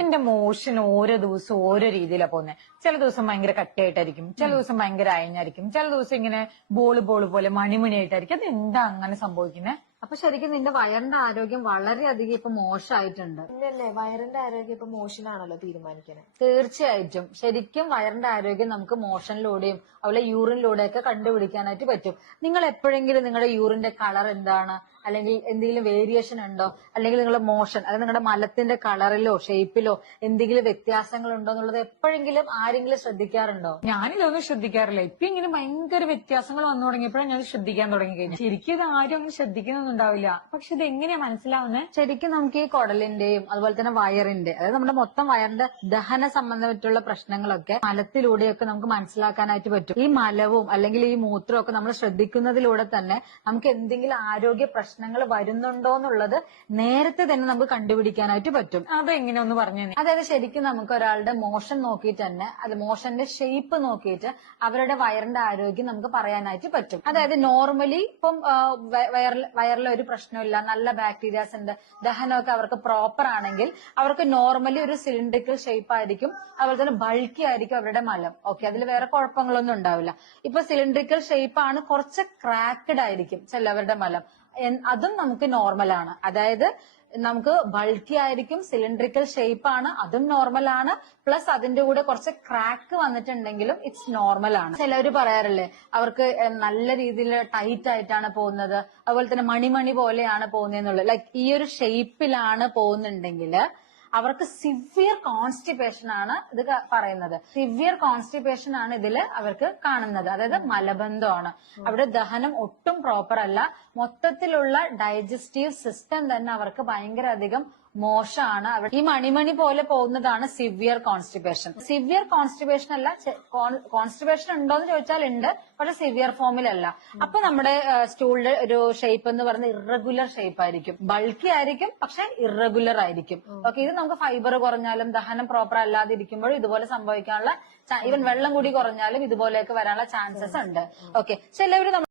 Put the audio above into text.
എന്റെ മോഷൻ ഓരോ ദിവസവും ഓരോ രീതിയിലാ പോകുന്നത് ചില ദിവസം ഭയങ്കര കട്ടിയായിട്ടായിരിക്കും ചില ദിവസം ഭയങ്കര അയഞ്ഞായിരിക്കും ചില ദിവസം ഇങ്ങനെ ബോൾ ബോൾ പോലെ മണിമണിയായിട്ടായിരിക്കും. അത് എന്താ അങ്ങനെ സംഭവിക്കുന്നത് അപ്പൊ ശരിക്കും നിന്റെ വയറിന്റെ ആരോഗ്യം വളരെയധികം ഇപ്പൊ മോശമായിട്ടുണ്ട്. ഇല്ലല്ലേ വയറിന്റെ ആരോഗ്യം ഇപ്പൊ മോശനാണല്ലോ തീരുമാനിക്കണേ. തീർച്ചയായിട്ടും. ശരിക്കും വയറിന്റെ ആരോഗ്യം നമുക്ക് മോഷനിലൂടെയും അതുപോലെ യൂറിനിലൂടെയൊക്കെ കണ്ടുപിടിക്കാനായിട്ട് പറ്റും. നിങ്ങൾ എപ്പോഴെങ്കിലും നിങ്ങളുടെ യൂറിന്റെ കളർ എന്താണ്? അല്ലെങ്കിൽ എന്തെങ്കിലും വേരിയേഷൻ ഉണ്ടോ? അല്ലെങ്കിൽ നിങ്ങളുടെ മോഷൻ അല്ലെങ്കിൽ നിങ്ങളുടെ മലത്തിന്റെ കളറിലോ ഷേപ്പിലോ എന്തെങ്കിലും വ്യത്യാസങ്ങൾ ഉണ്ടോ എന്നുള്ളത് എപ്പോഴെങ്കിലും ആരെങ്കിലും ശ്രദ്ധിക്കാറുണ്ടോ? ഞാനിതൊന്നും ശ്രദ്ധിക്കാറില്ല. ഇപ്പൊ ഇങ്ങനെ ഭയങ്കര വ്യത്യാസങ്ങൾ വന്നു തുടങ്ങിയപ്പോഴാണ് ഞാൻ ശ്രദ്ധിക്കാൻ തുടങ്ങി കഴിഞ്ഞു ശരിക്കും ഇത് ആരും അങ്ങനെ ശ്രദ്ധിക്കുന്നൊന്നും ഉണ്ടാവില്ല. പക്ഷെ ഇത് എങ്ങനെയാ മനസ്സിലാവുന്നത് ശരിക്കും നമുക്ക് ഈ കുടലിന്റെയും അതുപോലെ തന്നെ വയറിന്റെ അതായത് നമ്മുടെ മൊത്തം വയറിന്റെ ദഹന സംബന്ധമായിട്ടുള്ള പ്രശ്നങ്ങളൊക്കെ മലത്തിലൂടെയൊക്കെ നമുക്ക് മനസ്സിലാക്കാനായിട്ട് പറ്റും. ഈ മലവും അല്ലെങ്കിൽ ഈ മൂത്രവും ഒക്കെ നമ്മൾ ശ്രദ്ധിക്കുന്നതിലൂടെ തന്നെ നമുക്ക് എന്തെങ്കിലും ആരോഗ്യ പ്രശ്നങ്ങൾ വരുന്നുണ്ടോ എന്നുള്ളത് നേരത്തെ തന്നെ നമുക്ക് കണ്ടുപിടിക്കാനായിട്ട് പറ്റും. അതെങ്ങനെ ഒന്ന് പറഞ്ഞു അതായത് ശരിക്കും നമുക്ക് ഒരാളുടെ മോഷൻ നോക്കിയിട്ട് തന്നെ അത് മോഷന്റെ ഷേപ്പ് നോക്കിയിട്ട് അവരുടെ വയറിന്റെ ആരോഗ്യം നമുക്ക് പറയാനായിട്ട് പറ്റും. അതായത് നോർമലി ഇപ്പം വയറിൽ വയ- വയറിൽ വയറിൽ ഒരു പ്രശ്നമില്ല. നല്ല ബാക്ടീരിയാസ് ഉണ്ട്. ദഹനമൊക്കെ അവർക്ക് പ്രോപ്പർ ആണെങ്കിൽ അവർക്ക് നോർമലി ഒരു സിലിണ്ടറിക്കൽ ഷേപ്പ് ആയിരിക്കും. അതുപോലെ തന്നെ ബൾക്കി ആയിരിക്കും അവരുടെ മലം. ഓക്കെ അതിൽ വേറെ കുഴപ്പങ്ങളൊന്നും ഉണ്ടാവില്ല. ഇപ്പൊ സിലിണ്ടറിക്കൽ ഷേപ്പ് ആണ് കുറച്ച് ക്രാക്കഡ് ആയിരിക്കും ചിലവരുടെ മലം. അതും നമുക്ക് നോർമൽ ആണ്. അതായത് നമുക്ക് ബൾക്കി ആയിരിക്കും സിലിണ്ടറിക്കൽ ഷേപ്പ് ആണ് അതും നോർമൽ ആണ്. പ്ലസ് അതിന്റെ കൂടെ കുറച്ച് ക്രാക്ക് വന്നിട്ടുണ്ടെങ്കിലും ഇറ്റ്സ് നോർമൽ ആണ്. ചിലവര് പറയാറില്ലേ അവർക്ക് നല്ല രീതിയിൽ ടൈറ്റ് ആയിട്ടാണ് പോകുന്നത്. അതുപോലെ തന്നെ മണിമണി പോലെയാണ് പോകുന്നതെന്നുള്ളത്. ലൈക്ക് ഈ ഒരു ഷേപ്പിലാണ് പോകുന്നുണ്ടെങ്കിൽ അവർക്ക് സിവിയർ കോൺസ്റ്റിപ്പേഷൻ ആണ് ഇത് പറയുന്നത്. സിവിയർ കോൺസ്റ്റിപ്പേഷൻ ആണ് ഇതിൽ അവർക്ക് കാണുന്നത്. അതായത് മലബന്ധമാണ്. അവിടെ ദഹനം ഒട്ടും പ്രോപ്പർ അല്ല. മൊത്തത്തിലുള്ള ഡൈജസ്റ്റീവ് സിസ്റ്റം തന്നെ അവർക്ക് ഭയങ്കര അധികം മോശമാണ്. അവിടെ ഈ മണിമണി പോലെ പോകുന്നതാണ് സിവിയർ കോൺസ്റ്റിപ്പേഷൻ സിവിയർ കോൺസ്റ്റിപ്പേഷൻ അല്ല കോൺസ്റ്റിപ്പേഷൻ ഉണ്ടോ എന്ന് ചോദിച്ചാൽ ഉണ്ട് പക്ഷെ സിവിയർ ഫോമിലല്ല. അപ്പൊ നമ്മുടെ സ്റ്റൂളിന്റെ ഒരു ഷേപ്പ് എന്ന് പറയുന്നത് ഇറഗുലർ ഷേപ്പ് ആയിരിക്കും. ബൾക്കി ആയിരിക്കും പക്ഷെ ഇറഗുലർ ആയിരിക്കും. ഓക്കെ ഇത് നമുക്ക് ഫൈബർ കുറഞ്ഞാലും ദഹനം പ്രോപ്പർ അല്ലാതെ ഇരിക്കുമ്പോഴും ഇതുപോലെ സംഭവിക്കാനുള്ള ഈവൻ വെള്ളം കൂടി കുറഞ്ഞാലും ഇതുപോലെയൊക്കെ വരാനുള്ള ചാൻസസ് ഉണ്ട്. ഓക്കെ ചിലവര്